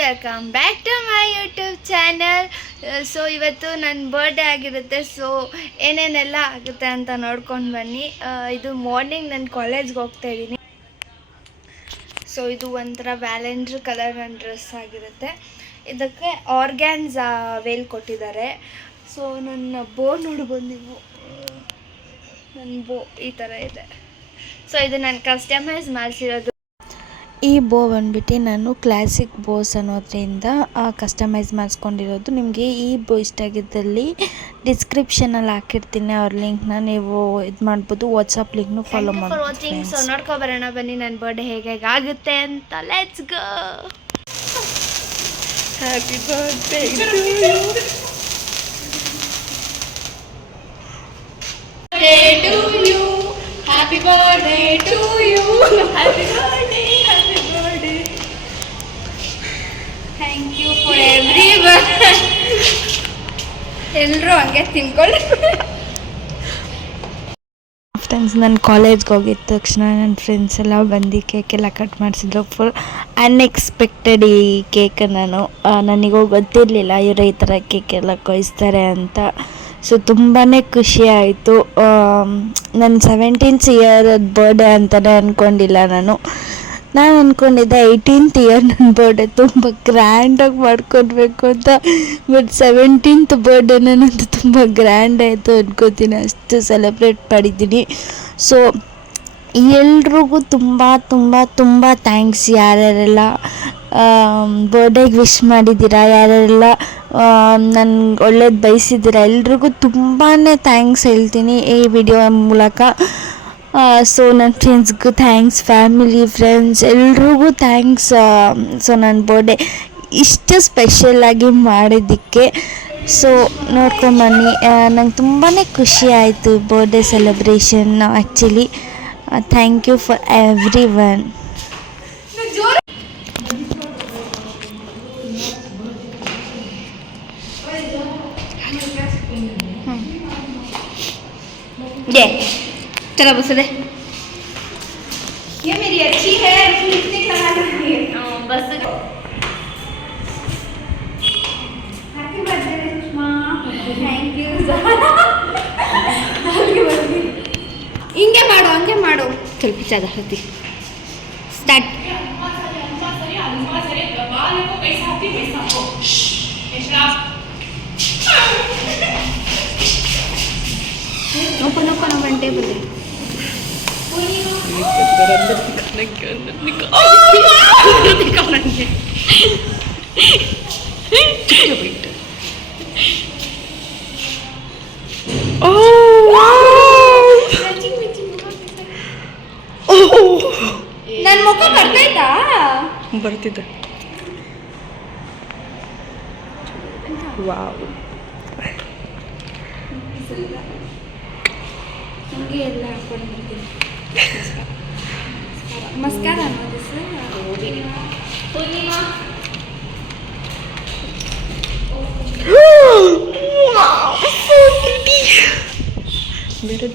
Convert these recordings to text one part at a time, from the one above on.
Welcome back to my YouTube channel. So ಇವತ್ತು ನನ್ನ birthday ಆಗಿರುತ್ತೆ. ಸೊ ಏನೇನೆಲ್ಲ ಆಗುತ್ತೆ ಅಂತ ನೋಡ್ಕೊಂಡು ಬನ್ನಿ. ಇದು ಮಾರ್ನಿಂಗ್ ನಾನು ಕಾಲೇಜ್ಗೆ ಹೋಗ್ತಾ ಇದ್ದೀನಿ. ಸೊ ಇದು ಒಂಥರ ವ್ಯಾಲೆಂಡ್ರ್ ಕಲರ್ ನನ್ನ ಡ್ರೆಸ್ ಆಗಿರುತ್ತೆ. ಇದಕ್ಕೆ ಆರ್ಗ್ಯಾನ್ಸ್ ವೇಲ್ ಕೊಟ್ಟಿದ್ದಾರೆ. ಸೊ ನನ್ನ ಬೋ ನೋಡ್ಬೋದು ನೀವು, ನನ್ನ ಬೋ ಈ ಥರ ಇದೆ. ಸೊ ಇದು ನಾನು ಕಸ್ಟಮೈಸ್ ಮಾಡಿಸಿರೋದು. ಈ ಬೋ ಬಂದ್ಬಿಟ್ಟು ನಾನು ಕ್ಲಾಸಿಕ್ ಬೋಸ್ ಅನ್ನೋದ್ರಿಂದ ಕಸ್ಟಮೈಸ್ ಮಾಡಿಸ್ಕೊಂಡಿರೋದು. ನಿಮಗೆ ಈ ಬೋ ಇಷ್ಟ ಆಗಿದ್ದಲ್ಲಿ ಡಿಸ್ಕ್ರಿಪ್ಷನಲ್ಲಿ ಹಾಕಿರ್ತೀನಿ ಅವ್ರ ಲಿಂಕ್ನ, ನೀವು ಇದು ಮಾಡ್ಬೋದು. ವಾಟ್ಸಪ್ ಲಿಂಕ್ನು ಫಾಲೋ ಮಾಡ್ಬೋದು. ಸೊ ನೋಡ್ಕೊಬರೋಣ ಬನ್ನಿ ನನ್ನ ಬರ್ಡೇ ಹೇಗೆ ಆಗುತ್ತೆ ಅಂತ. Let's go. Happy birthday to you, happy birthday to you, happy birthday, happy birthday, thank you for everyone. ಎಲ್ಲರೂ ಹಂಗೆ ತಿನ್ಕೊಳ್ಳಿ. ಫ್ರೆಂಡ್ಸ್, ನಾನು ಕಾಲೇಜ್ಗೆ ಹೋಗಿದ ತಕ್ಷಣ ನನ್ನ ಫ್ರೆಂಡ್ಸ್ ಎಲ್ಲ ಬಂದು ಕೇಕೆಲ್ಲ ಕಟ್ ಮಾಡಿಸಿದ್ರು. ಫುಲ್ ಅನ್ಎಕ್ಸ್ಪೆಕ್ಟೆಡ್ ಈ ಕೇಕ್. ನನಗೂ ಗೊತ್ತಿರಲಿಲ್ಲ ಇವರು ಈ ಥರ ಕೇಕೆಲ್ಲ ಕೊಯ್ಸ್ತಾರೆ ಅಂತ. ಸೊ ತುಂಬಾ ಖುಷಿ ಆಯಿತು. ನನ್ನ 17th ಇಯರ್ ಬರ್ಡೇ ಅಂತಲೇ ಅಂದ್ಕೊಂಡಿಲ್ಲ. ನಾನು ಅಂದ್ಕೊಂಡಿದ್ದೆ 18th ಇಯರ್ ನನ್ನ ಬರ್ಡೇ ತುಂಬ ಗ್ರ್ಯಾಂಡಾಗಿ ಮಾಡ್ಕೊಡ್ಬೇಕು ಅಂತ. ಬಟ್ 17th ಬರ್ಡೇ ನನ್ನದು ತುಂಬ ಗ್ರ್ಯಾಂಡ್ ಆಯಿತು ಅಂದ್ಕೋತೀನಿ. ಅಷ್ಟು ಸೆಲೆಬ್ರೇಟ್ ಮಾಡಿದ್ದೀನಿ. ಸೊ ಎಲ್ರಿಗೂ ತುಂಬ ತುಂಬ ತುಂಬ ಥ್ಯಾಂಕ್ಸ್. ಯಾರ್ಯಾರೆಲ್ಲ ಬರ್ಡೇಗೆ ವಿಶ್ ಮಾಡಿದ್ದೀರಾ, ಯಾರ್ಯಾರೆಲ್ಲ ನನ್ಗೆ ಒಳ್ಳೇದು ಬಯಸಿದ್ದೀರಾ, ಎಲ್ರಿಗೂ ತುಂಬಾ ಥ್ಯಾಂಕ್ಸ್ ಹೇಳ್ತೀನಿ ಈ ವಿಡಿಯೋ ಮೂಲಕ. ಸೊ ನನ್ನ ಫ್ರೆಂಡ್ಸ್ಗೂ ಥ್ಯಾಂಕ್ಸ್, ಫ್ಯಾಮಿಲಿ ಫ್ರೆಂಡ್ಸ್ ಎಲ್ರಿಗೂ ಥ್ಯಾಂಕ್ಸ್. ಸೊ ನನ್ನ ಬರ್ಡೇ ಇಷ್ಟು ಸ್ಪೆಷಲಾಗಿ ಮಾಡಿದ್ದಕ್ಕೆ. ಸೊ ನೋಡ್ಕೊಂಬನ್ನಿ, ನಂಗೆ ತುಂಬಾ ಖುಷಿ ಆಯಿತು birthday celebration. Actually thank you for every one. ये चलो बस दे, ये मेरी अच्छी है, लिपस्टिक लगा लूंगी बस. Happy birthday Sushma, thank you. ಹಿಂಗೆ ಮಾಡು, ಹಂಗೆ ಮಾಡು. ಸ್ವಲ್ಪ ಚಾದ ಹತ್ತಿ ಸ್ಟಾರ್ಟ್. ओपन अपन टेबल है. ನನ್ನ ಮುಖ ಬರ್ತಾಯ್ತಾ? ಬರ್ತಿದ್ದೆ. ವಾವ್, ಹಂಗೆ ಎಲ್ಲ ಹಾಕೊಂಡು ಬರ್ತೀನಿ. ನಮಸ್ಕಾರ ಅನ್ನೋದು ಸರ್. ಬೇರೆ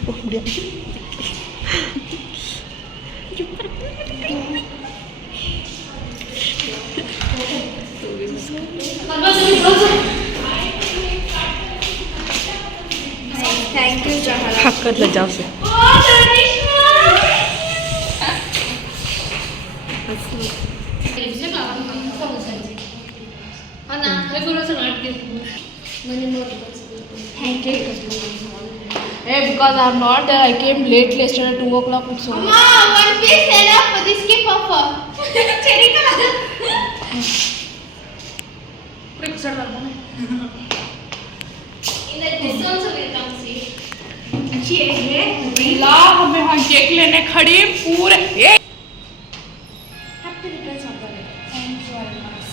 थैंक यू जहरा. हाकतला जाओ से. Thank you. Hey, because I'm not there, I came late yesterday at 2 o'clock. So. Mama, one piece enough for this keep offer. Cherry color. This also will come see. अच्छी है. ला हमें वहाँ cake लेने खड़ी पूरे. Happy returns of the day. Thank you very much.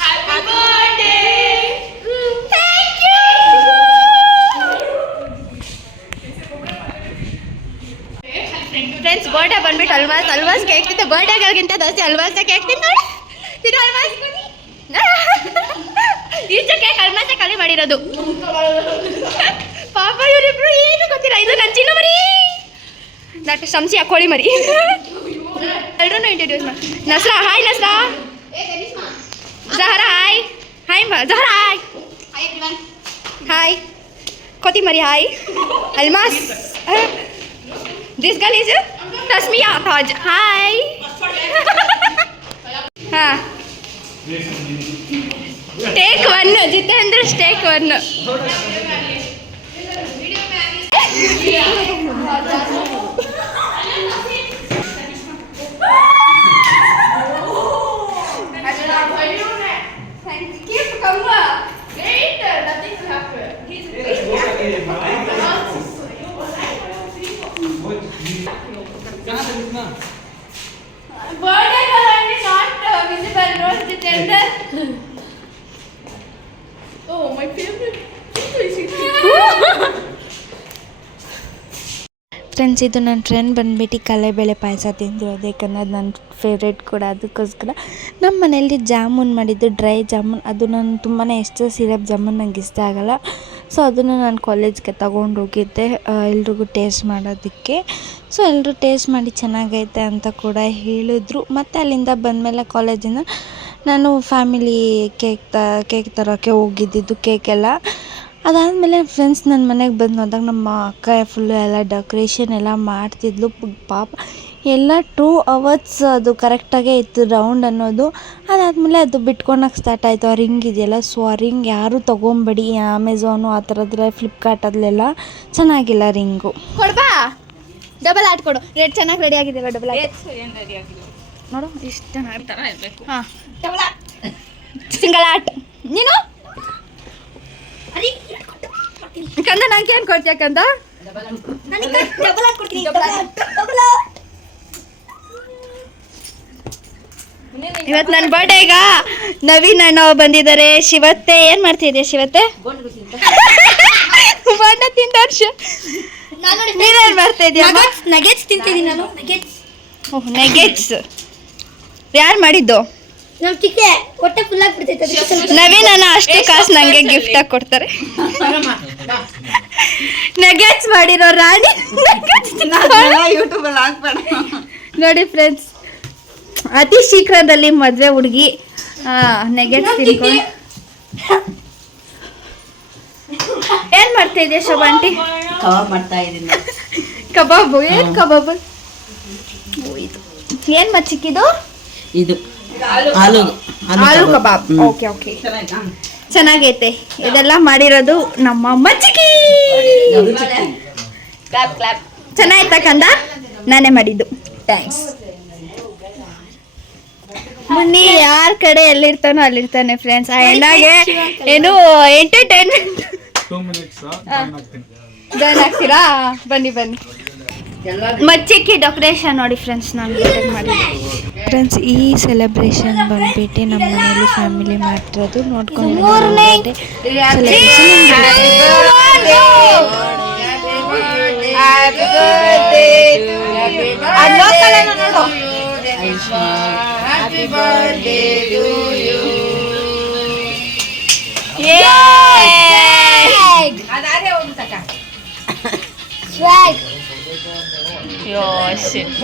Happy birthday. Thank you. Friends, birthday ಬಂದ್ಬಿಟ್ಟು ಅಲ್ವಾಸ್ cake ತಿಂತ. Birthday ಗಳಿಗಿಂತ ಜಾಸ್ತಿ ಅಲ್ವಾಸ್ ಕೇಕ್ ತಿಂತ. ತಿರು ಅಲ್ವಾಸ್ ಬನ್ನಿ. ಈಚೆ ಕೇಕ್ ಅಲ್ವಾಸ್ ಖಾಲಿ ಮಾಡಿರೋದು. ಪಾಪ ಇವರಿಬ್ರು ಏನು ಗೊತ್ತಿಲ್ಲ. ಇದು ನನ್ನ ಚಿನ್ನ ಮರಿ. ದಟ್ ಸಂಸಿ ಹಾಕೊಳ್ಳಿ ಮರಿ. ಎಲ್ಲರೂ ಇಂಟ್ರೊಡ್ಯೂಸ್ ಮಾಡಿ. Nasra hi Nasra. Zahra hi. Hi Zahra hi. Hi ಕೊತ್ತಿಮರಿ hi. Almas. This girl is Tasmiya Taj hi. ಹಾಂ take 1 Jitendra take 1. Oh, my favorite. Friends, ಇದು ನನ್ನ ಫ್ರೆಂಡ್ ಬಂದುಬಿಟ್ಟು ಕಡಲೆಬೇಳೆ ಪಾಯಸ ತಿಂದಿರೋದು, ಯಾಕಂದರೆ ಅದು ನನ್ನ ಫೇವ್ರೇಟ್ ಕೂಡ. ಅದಕ್ಕೋಸ್ಕರ ನಮ್ಮ ಮನೆಯಲ್ಲಿ ಜಾಮೂನ್ ಮಾಡಿದ್ದು, ಡ್ರೈ ಜಾಮೂನ್. ಅದು ನಾನು ತುಂಬಾ ಇಷ್ಟ. ಸಿರಪ್ ಜಾಮೂನ್ ನಂಗೆ ಇಷ್ಟ ಆಗೋಲ್ಲ. ಸೊ ಅದನ್ನು ನಾನು ಕಾಲೇಜ್ಗೆ ತಗೊಂಡು ಹೋಗಿದ್ದೆ ಎಲ್ರಿಗೂ ಟೇಸ್ಟ್ ಮಾಡೋದಕ್ಕೆ. ಸೊ ಎಲ್ಲರೂ ಟೇಸ್ಟ್ ಮಾಡಿ ಚೆನ್ನಾಗೈತೆ ಅಂತ ಕೂಡ ಹೇಳಿದ್ರು. ಮತ್ತು ಅಲ್ಲಿಂದ ಬಂದಮೇಲೆ ಕಾಲೇಜಿಂದ ನಾನು ಫ್ಯಾಮಿಲಿ ಕೇಕ್ ತರೋಕ್ಕೆ ಹೋಗಿದ್ದಿದ್ದು, ಕೇಕೆಲ್ಲ. ಅದಾದಮೇಲೆ ಫ್ರೆಂಡ್ಸ್ ನನ್ನ ಮನೆಗೆ ಬಂದು ಹೋದಾಗ ನಮ್ಮ ಅಕ್ಕ ಫುಲ್ಲು ಎಲ್ಲ ಡೆಕೋರೇಷನ್ ಎಲ್ಲ ಮಾಡ್ತಿದ್ಲು. ಪಾಪ ಎಲ್ಲ 2 hours ಅದು ಕರೆಕ್ಟಾಗೇ ಇತ್ತು ರೌಂಡ್ ಅನ್ನೋದು. ಅದಾದಮೇಲೆ ಅದು ಬಿಟ್ಕೊಳಕ್ಕೆ ಸ್ಟಾರ್ಟ್ ಆಯಿತು. ಆ ರಿಂಗ್ ಇದೆಯಲ್ಲ, ಸೊ ಆ ರಿಂಗ್ ಯಾರೂ ತೊಗೊಂಬೇಡಿ. ಅಮೆಝಾನು ಆ ಥರದ್ರೆ ಫ್ಲಿಪ್ಕಾರ್ಟಲ್ಲೆಲ್ಲ ಚೆನ್ನಾಗಿಲ್ಲ ರಿಂಗು. ಕೊಡ್ಬಾ ಡಬಲ್ ಆಟ್ ಕೊಡು. ರೆಡ್ ಚೆನ್ನಾಗಿ ರೆಡಿ ಆಗಿದೆಯಲ್ಲ ಡಬಲ್ ಆಟ್. ನೋಡು ಇಷ್ಟು ಚೆನ್ನಾಗಿ. ಹಾಂ ಡಬಲ್ ಆಟ್ ಸಿಂಗಲ್ ಆಟ್. ನೀನು ಕಂದ ನಂಗೆ ಏನು ಕೊಡ್ತೀಯ ಕಂದ? ಇವತ್ತು ನನ್ನ ಬರ್ಡೇ. ಈಗ ನವೀನ್ ಅಣ್ಣ ಬಂದಿದ್ದಾರೆ. ಶಿವತ್ತೆ ಏನು ಮಾಡ್ತಿದ್ಯಾ ಶಿವತ್ತೆ? ಬಣ್ಣ ತಿಂದ ವರ್ಷ ನೀನೇನು ಮಾಡ್ತಾ ಇದೀಯ? ನಗೆಟ್ಸ್ ತಿಂತಿದ್ದೀನಿ ನಾನು. ಓಹ್ ನಗೆಟ್ಸ್ ಯಾರು ಮಾಡಿದ್ದು? ನಮ್ಮ ಚಿಕ್ಕೆ ಹೊಟ್ಟೆ ಫುಲ್ ಆಗ್ಬಿಡ್ತೈತೆ. ನವೀನ್ ಅಣ್ಣ ಅಷ್ಟು ಕಾಸು ನನಗೆ ಗಿಫ್ಟ್ ಆಗಿ ಕೊಡ್ತಾರೆ. ನಗೆಟ್ಸ್ ಮಾಡಿರೋ ರಾಣಿ ಯೂಟ್ಯೂಬಲ್ಲಿ ಹಾಕ್ಬೇಡ ನೋಡಿ ಫ್ರೆಂಡ್ಸ್. ಅತಿ ಶೀಘ್ರದಲ್ಲಿ ಮದುವೆ ಹುಡುಗಿ ನೆಗೆಟ್ಸ್ ತಿನ್ಕೊಂಡು ಏನ್ ಮಾಡ್ತಾ ಇದೆಯಾ ಶೋಭಾ ಆಂಟಿ? ಕಬಾಬ್ ಮಾಡ್ತಾ ಇದ್ದೀನಿ. ಕಬಾಬು? ಏನ್ ಕಬಾಬು ಇದು? ಏನ್ ಮಚ್ಚಿಕ್ಕಿದು? ಇದು ಆಲೂ ಕಬಾಬ್. ಓಕೆ ಓಕೆ ಚೆನ್ನಾಗೈತೆ. ಇದೆಲ್ಲ ಮಾಡಿರೋದು ನಮ್ಮ ಮಚ್ಚಿಕಿ. Clap clap. ಚೆನ್ನಾಯ್ತಾ ಕಂದ? ನಾನೇ ಮಾಡಿದ್ದು. ಥ್ಯಾಂಕ್ಸ್. ಮುನ್ನಿ ಯಾರ ಕಡೆ ಎಲ್ಲಿರ್ತಾನೋ ಅಲ್ಲಿರ್ತಾನೆ ಫ್ರೆಂಡ್ಸ್. ಆ ಹೆಣ್ಣಾಗೆ ಏನು ಎಂಟರ್ಟೈನ್ಮೆಂಟ್ ಜಾಯ್ನ್ ಆಗ್ತೀರಾ? ಬನ್ನಿ ಬನ್ನಿ. ಮಚ್ಚಿಕ್ಕಿ ಡೆಕೋರೇಷನ್ ನೋಡಿ ಫ್ರೆಂಡ್ಸ್, ನಾನು ಮಾಡಿದ್ದೆ. ಫ್ರೆಂಡ್ಸ್, ಈ ಸೆಲೆಬ್ರೇಷನ್ ಬಂದ್ಬಿಟ್ಟು ನಮ್ಮ ಮನೆಯಲ್ಲಿ ಫ್ಯಾಮಿಲಿ ಮಾಡ್ತಿರೋದು ನೋಡ್ಕೊಂಡು Happy birthday to you. ಅದಾರೆ ಹೋಗಿ ತಕ ಸ್ವಾಗ್. ಯೋ ಶಿಟ್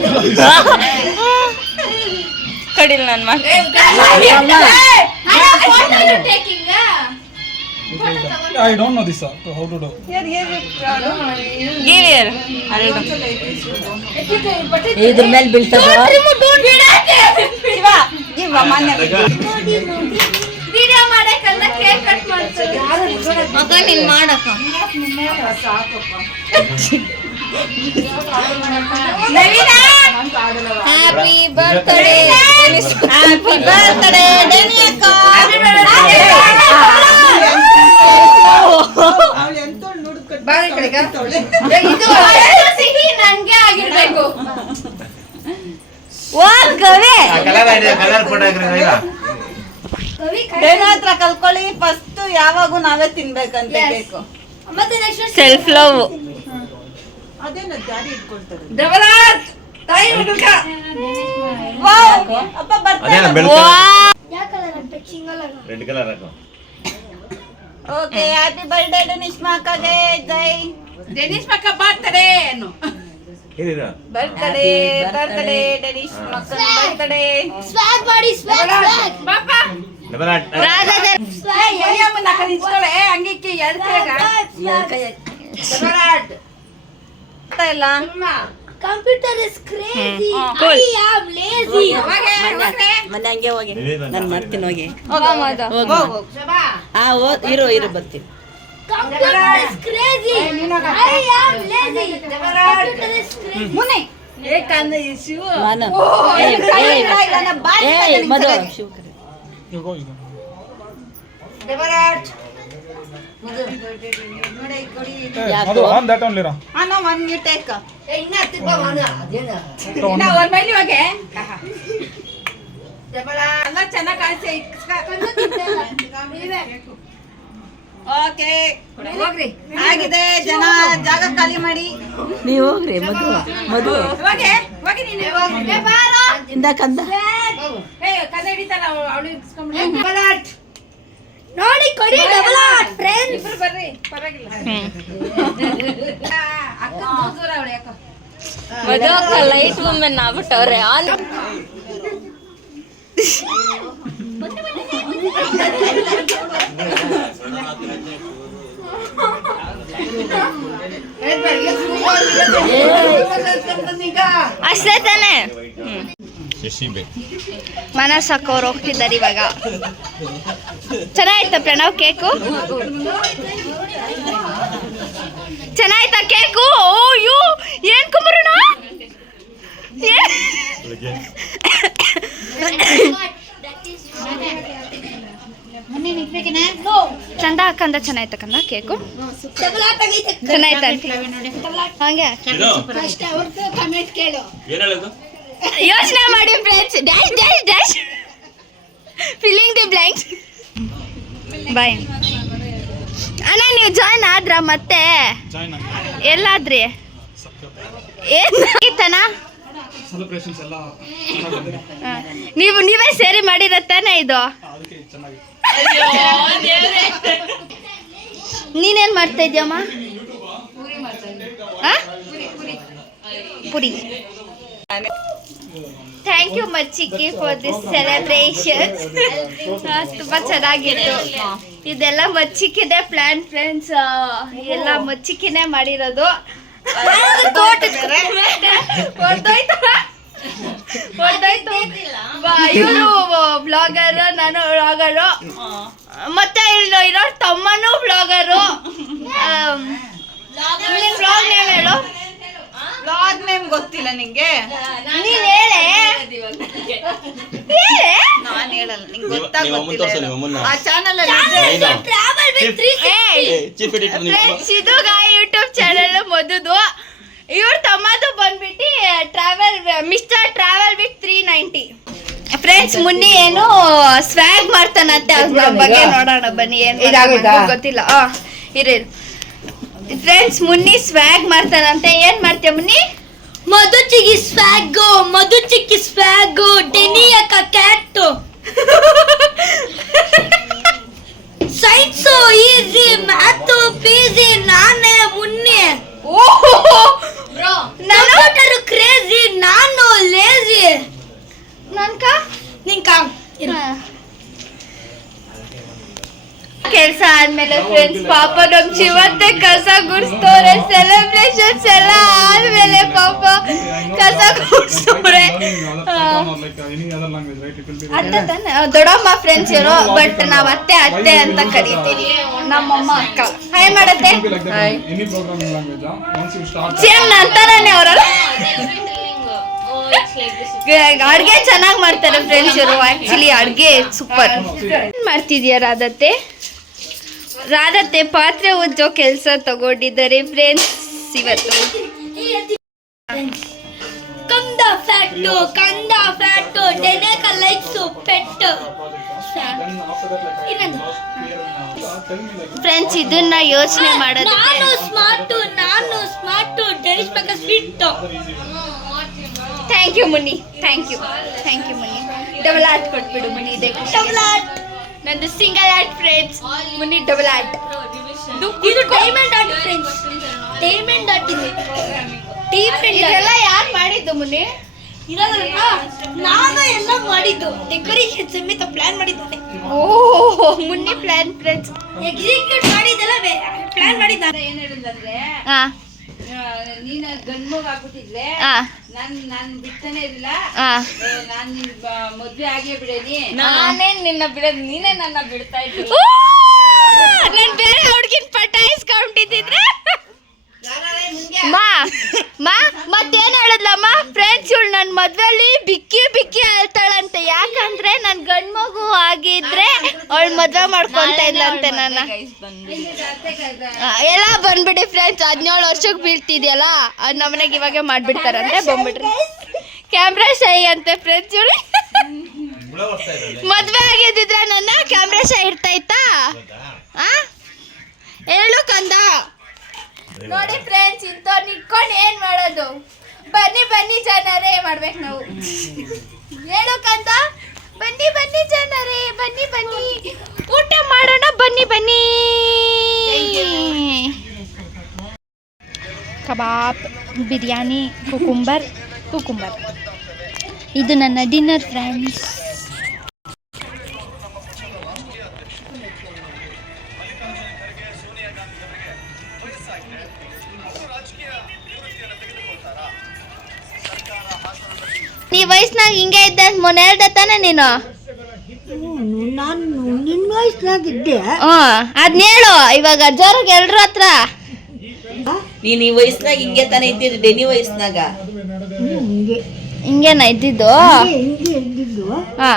ಕಡಿಲ್ ನನ್ನ ಮಗ. I don't know this, how to do. Give here. ಇದ್ರ ಮೇಲೆ ಬೀಳ್ತದ. ವಿಡಿಯೋ ಮಾಡಕ್ಕಲ್ಲ ಕೇಕ್ ಕಟ್ ಮಾಡ್ತಾರೆ. ಮಗ ನೀನ್ ಮಾಡಕ. Naveena happy birthday. Happy birthday ಡೆನಿಯಕ್ಕ. ಇದು ಸಿಹಿ ನಂಗೆ ಆಗಿರ್ಬೇಕು. ಹತ್ರ ಕಲ್ಕೊಳ್ಳಿ. ಫಸ್ಟ್ ಯಾವಾಗೂ ನಾವೇ ತಿನ್ಬೇಕಂತ ಬೇಕು. ಮತ್ತೆ ನೆಕ್ಸ್ಟ್ ಸೆಲ್ಫ್ ಲವ್. ಅದೇನ ಗಾಡಿ ಇಟ್ಕೊಳ್ತಾರೆ. ಅಪ್ಪ ಬರ್ತಾರೆ. ಯಾವ ಕಲರ್ ಹಾಕ್ಬೇಕು? ಸಿಂಗಲ್ ಆಗ. ರೆಡ್ ಕಲರ್ ಹಾಕು. ಓಕೆ, ಹ್ಯಾಪಿ ಬರ್ತ್ಡೇ ಡೆನಿಶ್ ಮಾಕಾಗೆ ಜೈ. ಡೆನಿಶ್ ಮಕ್ಕ ಬರ್ತಾರೆ. ಬರ್ತಡೇ ಡೆನಿಶ್ ಮಕ್ಕಳ ಬರ್ತಡೇ. ಸ್ವಾಗ್ ಮಾಡಿ ಸ್ವಾಗ್ ಎಳಿಯಮ್ಮನ ಕಲಿಸ್ಕೊಳೆ ಹಂಗಿಕ್ಕಿ ಇಲ್ಲ. Computer is crazy I am lazy ಮನೆ ಹಂಗೆ ಹೋಗಿ ನಾನು ಮಾಡ್ತೀನಿ ಹೋಗಿ ಹೋಗು. ಇರು ಬರ್ತೀನಿ. Computer is crazy I am lazy computer is crazy Muni ಮಾನ ಮಧು ಶಿವ ಕರೆ. You go, you go. ಡೆಬರಾಟ್ Hey, Madhu, on that only, ra. No one you take One. ಒಂದ್ ಮೈಲಿ ಹೋಗೆ ಎಲ್ಲ ಚೆನ್ನಾಗಿ ಕಾಣಿಸಿ ಓಕೆ ಹೋಗ್ರಿ ಆಗಿದೆ ಜನ ಜಾಗ ಖಾಲಿ ಮಾಡಿ ನೀವು ಹೋಗ್ರಿ ಮಧು ಮಧು ಹೋಗಿ ಹೋಗಿ ನೀನು ಇಂದ ಕಂದ ಹೇ ಕನ್ನಡ ಹಿಡಿತಾರ ಅವಳು ಇಸ್ಕೊಂಡ್ಬಿಡಿ ನೋಡಿ ಕೊಡಿ ಡಬಲ್ ಆರ್ಟ್ ಫ್ರೆಂಡ್ಸ್ ಇಬ್ರು ಬರ್ರಿ ಪರವಾಗಿಲ್ಲ ಅಕ್ಕ ದೂರ ಅವಳು ಯಾಕೋ ಮಧು ಲೈಟ್ ವುಮೆನ್ ಆಗ್ಬಿಟ್ಟವ್ರೆ ಆನ್ ಅಷ್ಟೇ ತಾನೆ. ಮನಸ್ಸಾಕ ಅವ್ರು ಹೋಗ್ತಿದ್ದಾರೆ ಇವಾಗ. ಚೆನ್ನಾಯ್ತಾ ಪ್ರಣವ್ ಕೇಕು? ಚೆನ್ನಾಯ್ತಾ ಕೇಕು? ಓಯ್ಯೋ ಏನ್ ಕುಂಬರೋಣ ಚಂದ ಕಂದ ಚೆನ್ನಾಯ್ತ ಕಂದ ಕೇಕು? ಚೆನ್ನಾಯ್ತಾ ಹಂಗೆ ಕಮೆಂಟ್ ಕೇಳು. ಯೋಚನೆ ಮಾಡಿ friends. Dash dash dash filling the blanks. Bye ಅಣ್ಣ ನೀವು ಜಾಯ್ನ್ ಆದ್ರ ಮತ್ತೆ Join ಆಗಿ. ಎಲ್ಲಾದ್ರಿ ಏನ Celebrations ಎಲ್ಲ ನೀವೇ ಸೇರಿ ಮಾಡಿರತ್ತಾನೆ ಇದು. ಅದಕ್ಕೆ ಚೆನ್ನಾಗಿ. ನೀನೇನ್ ಮಾಡ್ತಾ ಇದ್ಯಮ್ಮ? ಪುರಿ. ಥ್ಯಾಂಕ್ ಯು ಮಚ್ಚಿಕ್ಕಿ ಫಾರ್ ದಿಸ್ ಸೆಲೆಬ್ರೇಷನ್. ತುಂಬಾ ಚೆನ್ನಾಗಿತ್ತು. ಇದೆಲ್ಲ ಮಚ್ಚಿಕ್ಕಿದೆ ಪ್ಲಾನ್ ಫ್ರೆಂಡ್ಸ್. ಎಲ್ಲ ಮಚ್ಚಿಕ್ಕಿನೇ ಮಾಡಿರೋದು. ಇವರು ಬ್ಲಾಗರ್, ನಾನು ಬ್ಲಾಗರು, ಮತ್ತೆ ಇಲ್ಲಿ ಇರೋ ತಮ್ಮನೂ ಬ್ಲಾಗರು. ಬ್ಲಾಗ್ ನೇಮ್ ಹೇಳು. ಬ್ಲಾಗ್ ನೇಮ್ ಗೊತ್ತಿಲ್ಲ ನಿಂಗೆ? ನೀನ್ ಹೇಳೆ. ನಾನು ಹೇಳಲ್ಲ ನಿಂಗೆ ಗೊತ್ತಿಲ್ಲ. ಆ ಚಾನಲ್ ಅಲ್ಲಿ ಟ್ರಾವೆಲ್ ವಿತ್ 360 ಫ್ರೆಂಡ್ಸ್ ಇದು ಯೂಟ್ಯೂಬ್ ಚಾನಲ್ ಮಧುದು. ಇವ್ರ ತಮ್ಮದು ಬಂದ್ಬಿಟ್ಟು mister travel with 390. Friends Munni ಏನು ಸ್ವ್ಯಾಗ್ ಮಾಡ್ತಾನಂತೆ. ಅದ್ರ ಬಗ್ಗೆ ನೋಡೋಣ ಬನ್ನಿ. ಏನು ಗೊತ್ತಿಲ್ಲ. ಇರಿ ಫ್ರೆಂಡ್ಸ್ ಮುನ್ನಿ ಸ್ವ್ಯಾಗ್ ಮಾಡ್ತಾನಂತೆ. ಏನ್ ಮಾಡ್ತೀಯ ಮುನ್ನಿ? ಮಧು ಚಿಕ್ಕಿ ಸ್ವ್ಯಾಗು ಡೆನಿಯಕ ಕ್ಯಾಟ್ ಸೈನ್ಸು ಈಸಿ ಮ್ಯಾಥು ಪೀಸಿ ನಾನೇ ಮುನ್ನಿ ಕಂಪ್ಯೂಟರ್ ಕ್ರೇಜಿ ನಾನು ಲೇಜಿ ನನ್ಕ ನಿಂಕ ಕೆಲ್ಸ ಆದ್ಮೇಲೆ ಫ್ರೆಂಡ್ಸ್ ಪಾಪ ನಮ್ ಶಿವತ್ತೆ ಕಸ ಗುಡ್ಸ್ತವ್ರೆ. ಸೆಲೆಬ್ರೇಷನ್ಸ್ ಎಲ್ಲ ಆದ್ಮೇಲೆ ಪಾಪ ಕಸ ಗುಡ್ಸ್ತವ್ರೆ. ಅತ್ತೆ ತಾನೆ ದೊಡ್ಡಮ್ಮ ಫ್ರೆಂಡ್ಸ್ ಇರೋ. ಬಟ್ ನಾವ್ ಅತ್ತೆ ಅತ್ತೆ ಅಂತ ಕರಿತೀವಿ. ನಮ್ಮಮ್ಮ ಅಕ್ಕ. ಹಾಯ್ ಮಾಡತ್ತೆ. ಸೇಮ್ ನಂತರನೇ ಅವರಲ್ಲ. ಅಡ್ಗೆ ಚೆನ್ನಾಗ್ ಮಾಡ್ತಾರೆ ಫ್ರೆಂಡ್ಸ್ ಇವರು. ಆಕ್ಚುಲಿ ಅಡ್ಗೆ ಸೂಪರ್. ಏನ್ ಮಾಡ್ತಿದ್ಯಾ ರಾಧತ್ತೆ? ರಾಧತ್ತೆ ಪಾತ್ರೆ ಉಜ್ಜೋ ಕೆಲಸ ತಗೊಂಡಿದ್ದಾರೆ ಫ್ರೆಂಡ್ಸ್ ಇವತ್ತು. ಕಂದ ಫ್ಯಾಟು ಡೆನೆಕ ಲೈಕ್ಸು ಪೆಟ್ಟು ಫ್ರೆಂಡ್ಸ್ ಇದನ್ನ ಯೋಚನೆ ಮಾಡೋದು. ನಾನು ಸ್ಮಾರ್ಟು ಡೆನಿಶ್ ಬೇಕ sweet. Thank you Muni. Thank you Muni. Double art ಕೊಟ್ಬಿಡು ಮುನಿ. ಇದೆ ಡಬಲ್ ಆರ್ಟ್. ನಂದು single art friends. Muni double art. ಇದು diamond art friends. Diamond art ಇದು ಇದೆಲ್ಲ ಯಾರು ಮಾಡಿದ್ದು ಮುನಿ? ನಾನು ಎಲ್ಲ ಮಾಡಿದ್ದು ಡೆಕೋರೇಷನ್ ಸಮೇತ ಪ್ಲಾನ್ ಮಾಡಿದ್ದಾನೆ. ಓ ಮುನ್ನಿ ಪ್ಲಾನ್ ಫ್ರೆಂಡ್ಸ್. ಎಕ್ಸಿಕ್ಯೂಟ್ ಮಾಡಿದ್ದೆಲ್ಲ ಪ್ಲಾನ್ ಮಾಡಿದ್ದಾನೆ. ಏನ್ ಹೇಳಿದಂದ್ರೆ ಹಾ ನೀನ್ ಗಂಡ್ಮಗ್ ಆಗ್ಬಿಟ್ಟಿದ್ರೆ ಹಾ ನಾನ್ ಬಿಡ್ತಾನೆ ಇರಲಿಲ್ಲ. ಹಾ ನಾನ್ ನಿನ್ ಮದ್ವೆ ಆಗೇ ಬಿಡೇನಿ. ನಾನೇನ್ ನಿನ್ನ ಬಿಡೋದು, ನೀನೇ ನನ್ನ ಬಿಡ್ತಾ ಇದ್ದೀನಿ. ನಾನು ಬೇರೆ ಹುಡುಗಿನ ಪಟಾಯಿಸ್ಕೊಂಡಿದ್ದಿದ್ರೆ ಮತ್ತೇನ್ ಹೇಳದ್ಲಮ್ಮ ಫ್ರೆಂಡ್ಸ್, ಇವಳು ನನ್ನ ಮದ್ವೆಲಿ ಬಿಕ್ಕಿ ಬಿಕ್ಕಿ ಹೇಳ್ತಾಳಂತೆ. ಯಾಕಂದ್ರೆ ನನ್ ಗಂಡ್ ಮಗು ಆಗಿದ್ರೆ ಅವಳು ಮದ್ವೆ ಮಾಡ್ಕೊಂತ ಇದ್ಲಂತೆ ನನ್ನ. ಎಲ್ಲ ಬಂದ್ಬಿಡಿ ಫ್ರೆಂಡ್ಸ್, 17 ವರ್ಷಕ್ಕೆ ಬೀಳ್ತಿದ್ಯಲ್ಲ ಅದು ನಮ್ಮನೆಗೆ ಇವಾಗೆ ಮಾಡ್ಬಿಡ್ತಾರಂತೆ. ಬಂದ್ಬಿಟ್ರಿ ಕ್ಯಾಮ್ರಾ ಶೈ ಅಂತೆ ಫ್ರೆಂಡ್ಸ್. ಇವಳು ಮದ್ವೆ ಆಗಿದ್ದಿದ್ರೆ ನನ್ನ ಕ್ಯಾಮ್ರಾ ಶೈ ಇರ್ತಾ ಇತ್ತಾ? ಹೇಳು ಕಂದ. ನೋಡಿ ಫ್ರೆಂಡ್ಸ್, ಇಂಥವ್ರನ್ನ ಇಟ್ಕೊಂಡು ಏನ್ ಮಾಡೋದು? ಬನ್ನಿ ಬನ್ನಿ ಜನರೇ ಮಾಡ್ಬೇಕು ನಾವು. ಹೇಳು ಕಂದ. ಬನ್ನಿ ಬನ್ನಿ ಜನರೇ, ಬನ್ನಿ ಬನ್ನಿ ಊಟ ಮಾಡೋಣ, ಬನ್ನಿ ಬನ್ನಿ. ಕಬಾಬ್, ಬಿರಿಯಾನಿ, ಕುಕುಂಬರ್. ಇದು ನನ್ನ ಡಿನ್ನರ್ ಫ್ರೆಂಡ್ಸ್. ನೀ ವಯಸ್ಸಿನಾಗ ಹಿಂಗೆ ಇದ್ದೆ ಅಂತ ಮೊನ್ನೆ ಹೇಳ್ದೆ ತಾನೆ ನೀನು? ನಾನು ನಿನ್ನ ವಯಸ್ಸಿನಾಗಿದ್ದೆ. ಅದ್ನ ಹೇಳು ಇವಾಗ ಜೋರಾಗಿ ಎಲ್ರ ಹತ್ರ. ನೀನ್ ಈ ವಯಸ್ಸಿನಾಗ ಹಿಂಗೆ ತಾನೇ ಇದ್ದಿದ್ದು, ಡೆನಿ ವಯಸ್ಸಿನಾಗ. ಹಿಂಗೇನ ಇದ್ದಿದ್ದು? ಹಿಂಗೆ ಇದ್ದಿದ್ದು. ಹಾ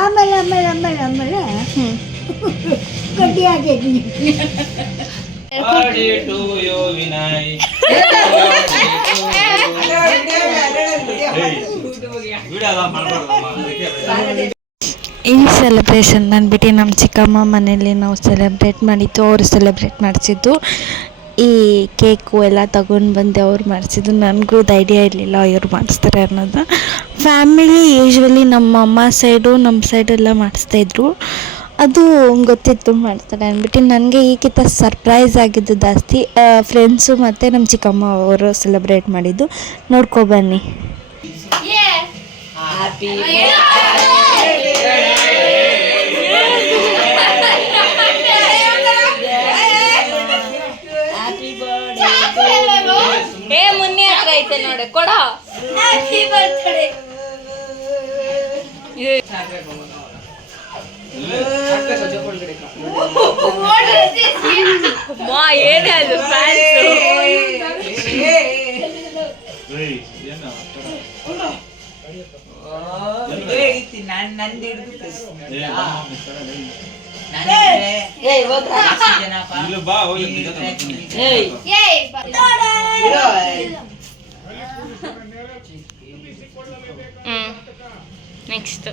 ಆಮೇಲೆ ಆಮೇಲೆ ಆಮೇಲೆ ಆಮೇಲೆ ಗಡ್ಡಿ ಆಗಿದ್ನಿ. ಈ ಸೆಲೆಬ್ರೇಷನ್ ಬಂದ್ಬಿಟ್ಟು ನಮ್ಮ ಚಿಕ್ಕಮ್ಮ ಮನೇಲಿ ನಾವು ಸೆಲೆಬ್ರೇಟ್ ಮಾಡಿದ್ದು. ಅವರು ಸೆಲೆಬ್ರೇಟ್ ಮಾಡಿಸಿದ್ದು. ಈ ಕೇಕು ಎಲ್ಲ ತಗೊಂಡು ಬಂದು ಅವ್ರು ಮಾಡಿಸಿದ್ದು. ನನಗೂ ಇದು ಐಡಿಯಾ ಇರಲಿಲ್ಲ ಇವ್ರು ಮಾಡಿಸ್ತಾರೆ ಅನ್ನೋದು. ಫ್ಯಾಮಿಲಿ ಯೂಶ್ವಲಿ ನಮ್ಮ ಅಮ್ಮ ಸೈಡು ನಮ್ಮ ಸೈಡೆಲ್ಲ ಮಾಡಿಸ್ತಾಯಿದ್ರು. ಅದು ಗೊತ್ತಿತ್ತು ಮಾಡ್ತಾರೆ ಅಂದ್ಬಿಟ್ಟು. ನನಗೆ ಈಗಿಂತ ಸರ್ಪ್ರೈಸ್ ಆಗಿದ್ದು ಜಾಸ್ತಿ ಫ್ರೆಂಡ್ಸು ಮತ್ತು ನಮ್ಮ ಚಿಕ್ಕಮ್ಮ ಅವರು ಸೆಲೆಬ್ರೇಟ್ ಮಾಡಿದ್ದು. ನೋಡ್ಕೊಬನ್ನಿ. ಏ ಮುನ್ನಿ ಹತ್ರ ಐತೆ ನೋಡಿ, ಕೊಡ. ಏನೇ ಅದು ನೆಕ್ಸ್ಟ್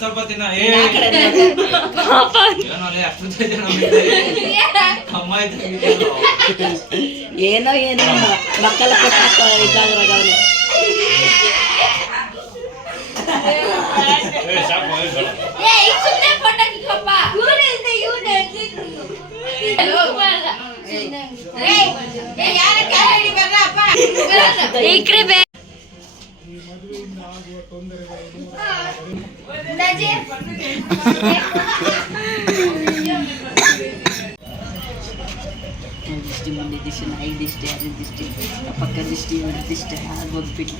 ಸ್ವಲ್ಪ ತಿನ್ನ. ಏನೋ ಏನೋ ಮಕ್ಕಳ ಇದ್ದಾಗ್ರಾಗ ಅವನು. ದಿಷ್ಟಿ ಮುಂದೆ ದಿಷ್ಟಿ ನಾಯಿ ದಿಷ್ಟಿ ಅದ್ರ ದಿಷ್ಟಿ ಪಕ್ಕ ದಿಷ್ಟಿ ಇವ್ರ ದಿಷ್ಟಿ ಆಗೋಗ್ಬಿಟ್ಟು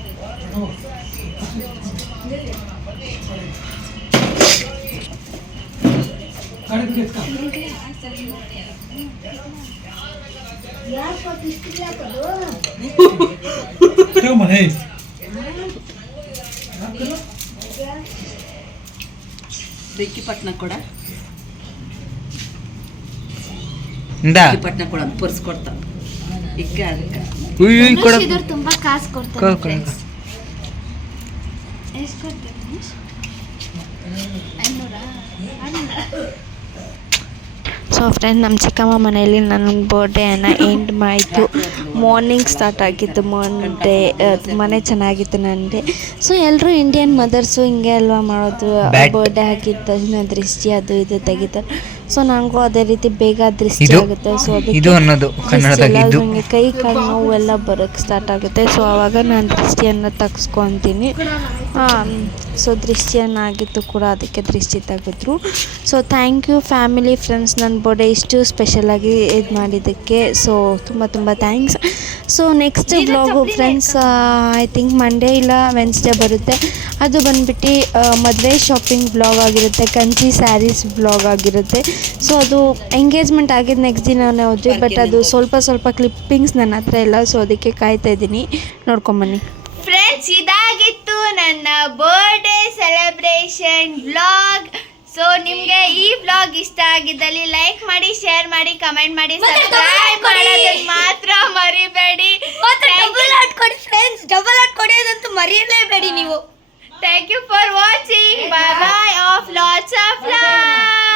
ಬೆಕ್ಕಿಪಟ್ನ ಕೂಡ ಬೆಕ್ಕಿಪಟ್ನ ಕೂಡ ಪರ್ಸ್ ಕೊಡ್ತಾ ಇಕ್ಕ ಅದಕ್ಕೆ ತುಂಬಾ ಕಾಸು ಕೊಡ್ತಾರೆ. ಎಷ್ಟು ಕೊಡ್ತಾರೆ? 500 ಸೊ ಫ್ರೆಂಡ್ ನಮ್ಮ ಚಿಕ್ಕಮ್ಮ ಮನೆಯಲ್ಲಿ ನನ್ನ ಬರ್ಡೇನ ಎಂಡ್ ಮಾಡಿತು. ಮಾರ್ನಿಂಗ್ ಸ್ಟಾರ್ಟ್ ಆಗಿತ್ತು ಮಂಡೇ. ತುಂಬಾ ಚೆನ್ನಾಗಿತ್ತು ನನ್ನ ಡೇ. ಸೊ ಎಲ್ಲರೂ ಇಂಡಿಯನ್ ಮದರ್ಸು ಹಿಂಗೆ ಅಲ್ವಾ ಮಾಡೋದು, ಬರ್ಡೇ ಆಗಿದ್ದ ತಕ್ಷಣ ದೃಷ್ಟಿ ಅದು ಇದು ತೆಗಿತಾರೆ. ಸೊ ನನಗೂ ಅದೇ ರೀತಿ ಬೇಗ ದೃಷ್ಟಿ ಆಗುತ್ತೆ. ಸೊ ಅದಕ್ಕೆ ನನಗೆ ಕೈ ಕಾಲು ನೋವು ಎಲ್ಲ ಬರೋಕ್ಕೆ ಸ್ಟಾರ್ಟ್ ಆಗುತ್ತೆ. ಸೊ ಆವಾಗ ನಾನು ದೃಷ್ಟಿಯನ್ನು ತೆಗೆಸ್ಕೊತೀನಿ. ಸೊ ದೃಷ್ಟಿಯನ್ನು ಆಗಿತ್ತು ಕೂಡ, ಅದಕ್ಕೆ ದೃಷ್ಟಿ ತೆಗೆದ್ರು. So thank you family friends, ನನ್ನ ಬರ್ಡೇ ಇಷ್ಟು ಸ್ಪೆಷಲಾಗಿ ಇದು ಮಾಡಿದ್ದಕ್ಕೆ. ಸೊ ತುಂಬ ತುಂಬ thanks. So next vlog friends I think Monday ಇಲ್ಲ ವೆನ್ಸ್ಡೇ ಬರುತ್ತೆ. ಅದು ಬಂದುಬಿಟ್ಟು ಮದುವೆ ಶಾಪಿಂಗ್ ವ್ಲಾಗ್ ಆಗಿರುತ್ತೆ, ಕಂಚಿ ಸ್ಯಾರೀಸ್ ವ್ಲಾಗ್ ಆಗಿರುತ್ತೆ. ಸೊ ಅದು ಎಂಗೇಜ್ಮೆಂಟ್ ಆಗಿದ್ದು ನೆಕ್ಸ್ಟ್ ದಿನನೇ ಹೋದ್ರಿ, ಬಟ್ ಅದು ಸ್ವಲ್ಪ ಕ್ಲಿಪ್ಪಿಂಗ್ಸ್ ನನ್ನ ಹತ್ರ ಇಲ್ಲ. ಸೊ ಅದಕ್ಕೆ ಕಾಯ್ತಾ ಇದ್ದೀನಿ, ನೋಡ್ಕೊಂಬನ್ನಿ. ಫ್ರೆಂಡ್ಸ್, ಇದಾಗಿತ್ತು ನನ್ನ ಬರ್ಡೇ ಸೆಲೆಬ್ರೇಷನ್ ವ್ಲಾಗ್. ಸೊ ನಿಮಗೆ ಈ ವ್ಲಾಗ್ ಇಷ್ಟ ಆಗಿದ್ದಲ್ಲಿ ಲೈಕ್ ಮಾಡಿ, ಶೇರ್ ಮಾಡಿ, ಕಮೆಂಟ್ ಮಾಡಿ, ಸಬ್ಸ್ಕ್ರೈಬ್ ಮಾಡೋದನ್ನ ಮಾತ್ರ ಮರಿಬೇಡಿ. ಡಬಲ್ ಆಟ್ ಕೊಡೋದಂತೂ ಮರೆಯಲೇಬೇಡಿ ನೀವು. Thank you for watching. Bye bye of lots of love.